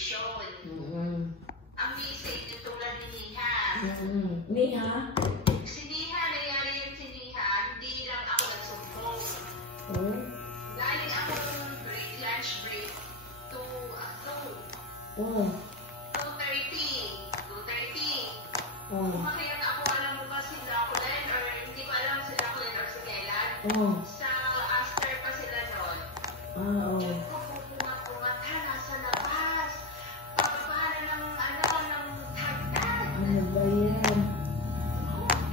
version. Ang message yung tulad ni Niha. Niha? Si Niha, nangyari yan si Niha, hindi lang ako nagsumbong. Galing ako break, lunch break to 2:30. Umakyat ako, alam mo ba si Jacqueline or hindi ko alam si Jacqueline or si Kailan. Sa after pa sila doon. Pumat-pumat ha, nasa labas. Papapahala ng hagdan. Ano ba yan?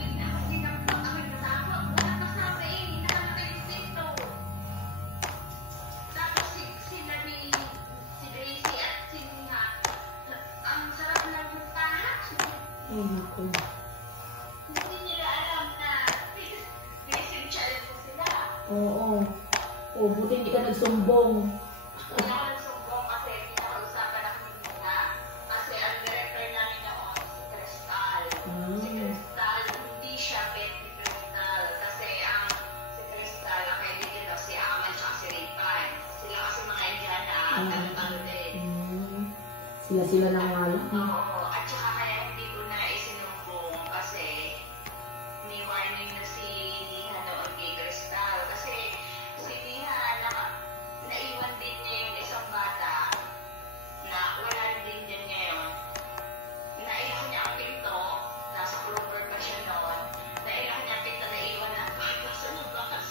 Bigla kasi ako'y natakot. Wala kasama nakamatay yung dito. Tapos si Gracie at si Niha, ang sarap ng tahat. Hindi nila alam na message child ko sila. Buti hindi ka nagsumbong. Wala ko nagsumbong kasi pinakausapan ako nila. Kasi ang director namin noon, si Crystal. Si Crystal, hindi siya bet ni Crystal. Kasi si Crystal, kaibigan daw si Aman at si Raypan. Sila kasi mga Indiana, talo-talo din. Sila na nga lang. At saka kaya hindi ko na isinumbong kasi may warning na si Niha noon kay Crystal. Kasi si Niha, naiwan din niya yung isang bata na wala din niya ngayon. Naiwan niya ang pinto, nasa Clover pa siya noon. Naiwan niya ang pinto, naiwan ang bata sa labas.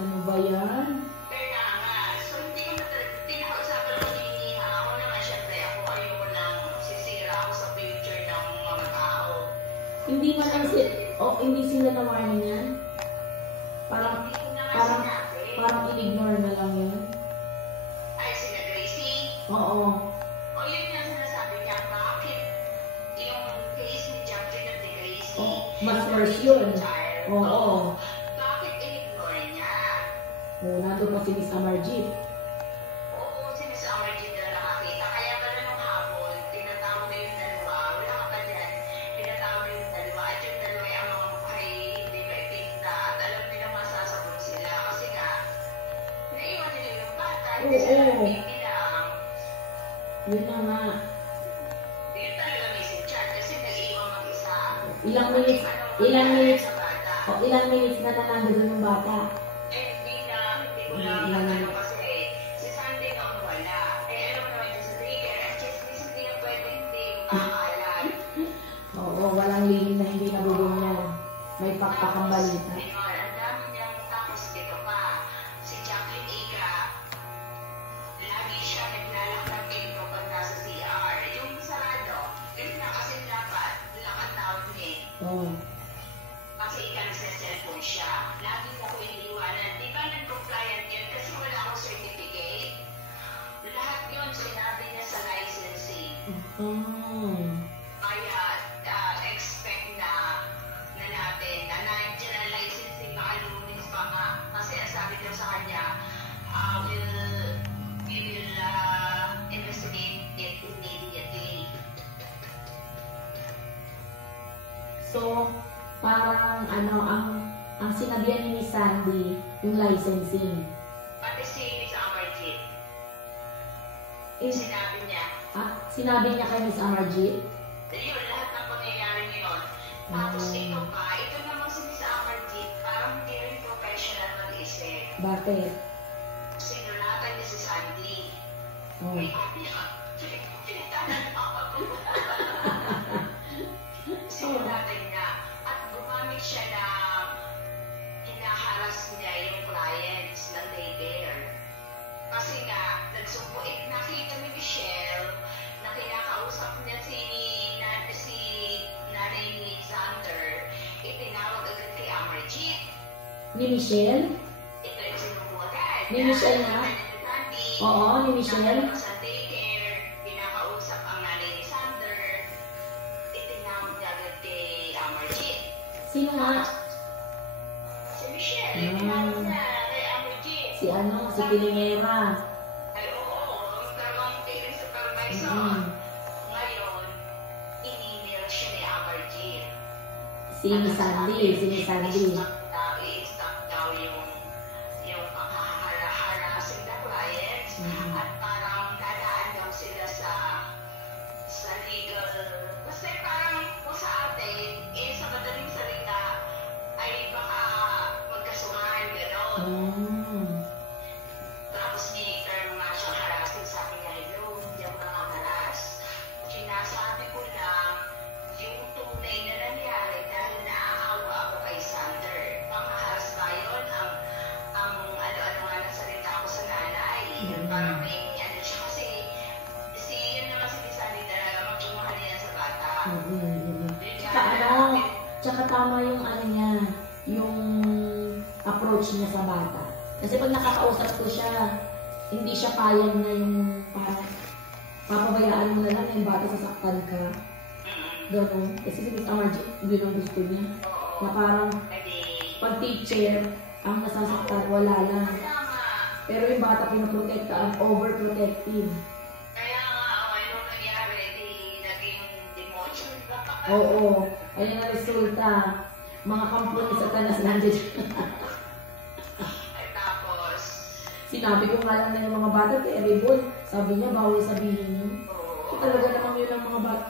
Ano ba yan? Kaya nga, so hindi ko na pinakausapan ko ni Niha. Ako naman, syempre, ayoko lang sisira ako sa future ng mga tao. Hindi man lang hindi sila na-warning yan? Hindi ko naman sinabi. Parang in-ignore na lang yun? Ay, sina Gracie? Oo. O yun nga sinasabi niya, bakit yung case ni Jacqueline at ni Gracie, Mas worse yun. Oo. Bakit in-ignore niya? Nandun pa si Miss Amarjit. Oo, si Miss Amarjit na nakakita. Kaya pala nung hapon, tinatawag na yung dalawa. Wala ka pa dyan. Tinatawag na yung dalawa. At yung dalawa ay ang mga buhay hindi pa ipinta. At alam nila masasabon sila. Kasi nga, naiwan nila yung bata. Hindi sila nagbibilang. Yun na nga. Yun talaga may sinchar. Kasi nag-iwan mag-isa. Ilang minutes na nandun yung bata. Hindi ko lang kasi si Sunday na wala. Alam naman yung sa daycare at just hindi na pwede hindi makakalan. Oo, walang lihim na hindi nabubunyan. May pakpak ang balita. Ang dami niyang tapos dito pa. Si Jacqueline Ika, lagi siya naglalak ng pinto pag nasa CR. Yung sarado, yun na kasi dapat lakad tawag niya. Kasi ika nagsa-cellphone siya. Lagi ako iniiwanan. Di ba nag-compliant yun kasi wala akong certificate? Lahat yun sinabi niya sa licensing. Kaya expect na natin na nandiyan ang licensing makalunis pa nga. Kasi ang sabi ko sa kanya, we will investigate it immediately. So, parang ang sinabihan ni Miss Sandy, yung licensing. Pati si Miss Amarjit, sinabi niya. Sinabi niya kay Miss Amarjit? Yun, lahat ng pangyayari ngayon. Tapos ito naman si Miss Amarjit, parang hindi rin professional mag-isip. Bakit? Sinulatan niya si Sandy. May copy niya. Pinitanan ako. Sinulatan niya. At gumamit siya na hinaharas niya yung clients ng daycare. Kasi nga, nakita ni Michelle na kinakausap niya si Nanay Alexander, itinawag agad kay Amarjit. Ni Michelle? Ito yung sinubukan. Ni Michelle na? Oo, ni Michelle. Sa daycare, pinakausap ang Nanay Alexander, itinawag niya agad kay Amarjit. Sino nga? Si Michelle, itinawag niya kay Amarjit. Si Pilingera. Ay, oo, magkaroon kayo sa supervisor. Ngayon, in-email siya ni Amarjit. Si Miss Sandy. I-stop daw yung pang-harassing na clients at parang dadaan Parang may ano siya kasi yun naman si Sandy talaga magmamahal yan sa bata. Tsaka tama yung ano niya, yung approach niya sa bata. Kasi pag nakakausap ko siya, hindi siya payag na yung parang papabayaan mo na lang yung bata sasaktan ka. Ganun. Kasi si Miss Amarji, yun ang gusto niya. Na parang pag teacher, ang nasasaktan, wala lang. Pero yung bata pinaprotektaan, overprotective. Kaya nga, nung nangyari, naging demotion. Oo. Ayun ang resulta. Mga kampo ni Satanas nandiyan. Tapos, sinabi ko nga lang na yung mga bata, terrible. Sabi niya, bawal sabihin niyo. Talaga namang yun ang mga bata.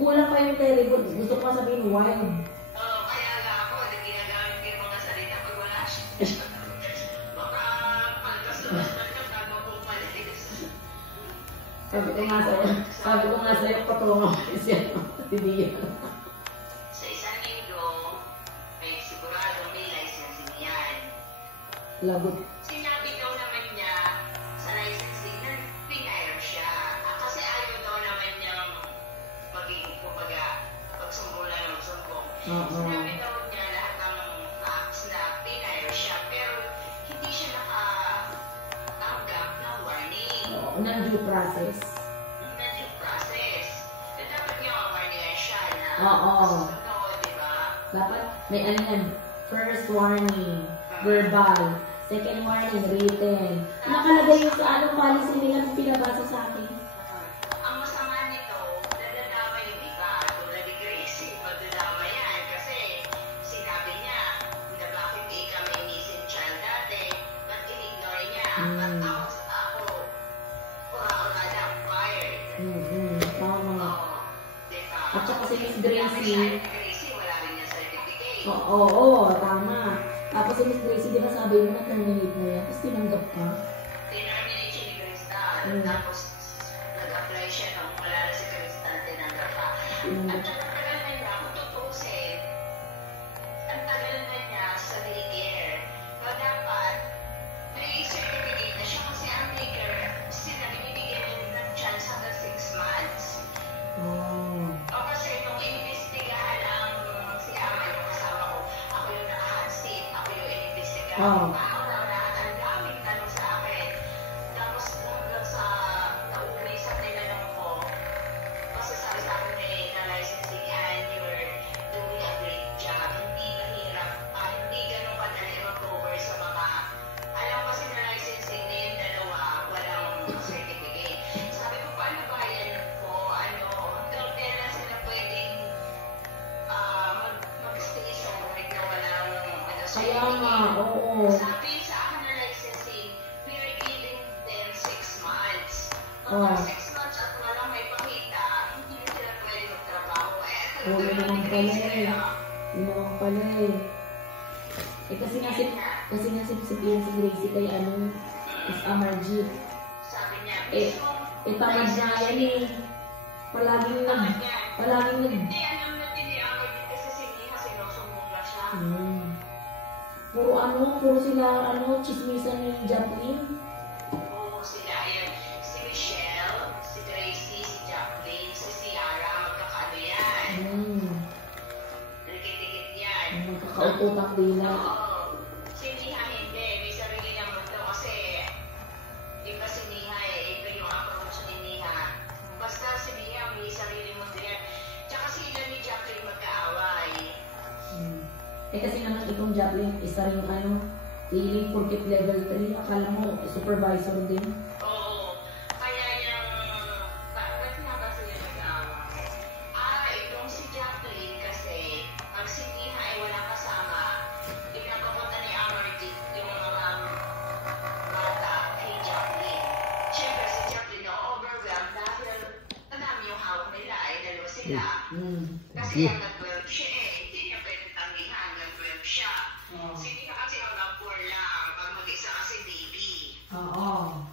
Kulang pa yung terrible. Gusto ko sabihin, wild. Kaya nga ako, ginagamit ko yung mga salita pag wala siya. Baka pagkasulas na siya, bago kong palis. Sabi ko nga sa'yo, patungo siya. Hindi yan. Sa isang linggo, may sigurado may licensing yan. Lagot. Sinabi daw naman niya sa licensing na pinayar siya. Kasi ayaw daw naman niyang maging, kumbaga, pagsumbulan ng sumbong. Sinabi daw niya lahat ng facts na pinayar siya, pero hindi siya nakatanggap ng warning. Ng due process. Ng due process. So, dapat niya warningan siya na susunod, di ba? Dapat may ano yan. First warning, verbal. Second warning, written. Nakalagay yung sa anong policy nila kung pinabasa sa akin. Ang masama nito, nadadama yung iba, tulad ni Gracie, madadama yan kasi sinabi niya na bakit ika may missing child dati, ba't in-ignore niya? Ba't ako, pura-ura lang, fired. Tama. Diba? At saka si Miss Gracie, Gracie. wala rin yung certificate. Oo, tama. Tapos si Miss Gracie, di ba sabi mo na terminate mo yan? Tapos tinanggap ka? Terminate siya ni Crystal. Tapos nag-apply siya nung wala na si Crystal, tinanggap ka. At tagal na niya, kung tutusin, ang tagal na niya sa daycare. Pero dapat, may certificate na siya kasi ang daycare, sila binibigyan ng chance hanggang 6 months. O kasi nung inimbestigahan ang si Ama, yung kasama ko, ako yung nakahansit, ako yung inimbestigahan. Ako na lahat, ang daming tanong sa akin. Tapos hanggang sa nauwi sa tinanong ko, kasi sabi sa akin na licensing and you're doing a great job. Hindi mahirap, hindi ganun kadali mag-cover sa mga, alam kasi na licensing na yung dalawa, walang certificate. Sabi ko, paano ba yan po, hanggang kailan sila pwedeng mag-stay sa work na walang Kaya nga, oo. sabi sa akin na licensing, we are giving them 6 months. Kapag 6 months at walang may pakita, hindi na sila pwede magtrabaho. Oo, yun naman pala eh. Yun naman pala eh. Kasi nga si Gracie kay Miss Amarji. Sabi niya, Tamad na yan eh. Palaging hindi, alam natin ni Amor kasi si Mia, sinusumbong na siya. Puro sila, chismisan ni Jacqueline. Oo, sila, ayan. Si Michelle, si Gracie, si Jacqueline, si Ciara, magkakaano yan. Dikit-dikit yan. Magkakaututang dila. Oo. Si Mia hindi, may sarili ng mundo kasi iba si Mia iba yung approach ni Mia. Basta si Mia may sarili mundo yan. Tsaka sila ni Jacqueline magkaaway. Kasi naman itong Jacqueline, isa rin liling porkit level 3, akala mo supervisor din. Oo. Kaya yung, ba't nga ba sila nag-aaway? Itong si Jacqueline kasi, pag si Mia ay walang kasama, ipinapapunta ni Amarjit yung mga bata kay Jacqueline. Siyempre si Jacqueline na-overwhelmed dahil madami yung hawak nila, ay dalawa sila. Kasi ang nag-12 siya hindi niya pwedeng tanggihan, nag-12 siya. Si Mia kasi hanggang 4 lang, pag mag-isa kasi baby. Oo.